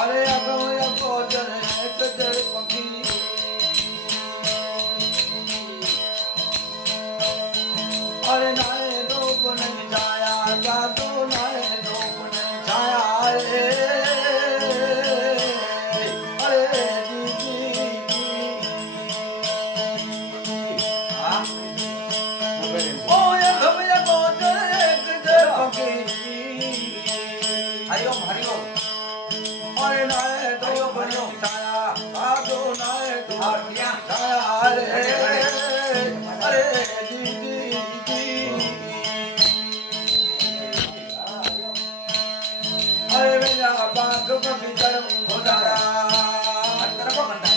अरे अगमय गोचर एक जड़ पंखी अरे नाए रूप नहीं छाया साधु नाए रूप नहीं छाया रे अरे जी ओ अगमय गोचर एक जड़ पंखी हरिओम हरिओम अरे नाए रूप नहीं छाया साधु नाए रूप और नहीं क्या छाया रे अरे जी अरे मेरा बाग बगीचर घोड़ाया तरफ करना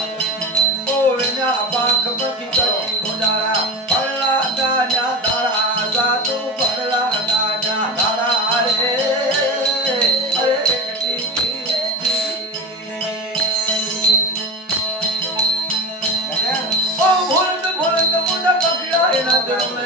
ओ मेरा बाग बगीचर घोड़ाया पल्ला दाना धारा साधु पल्ला दाना धारा रे अरे ओ भूलत भूलत मुझे पकड़ा है ना दिल में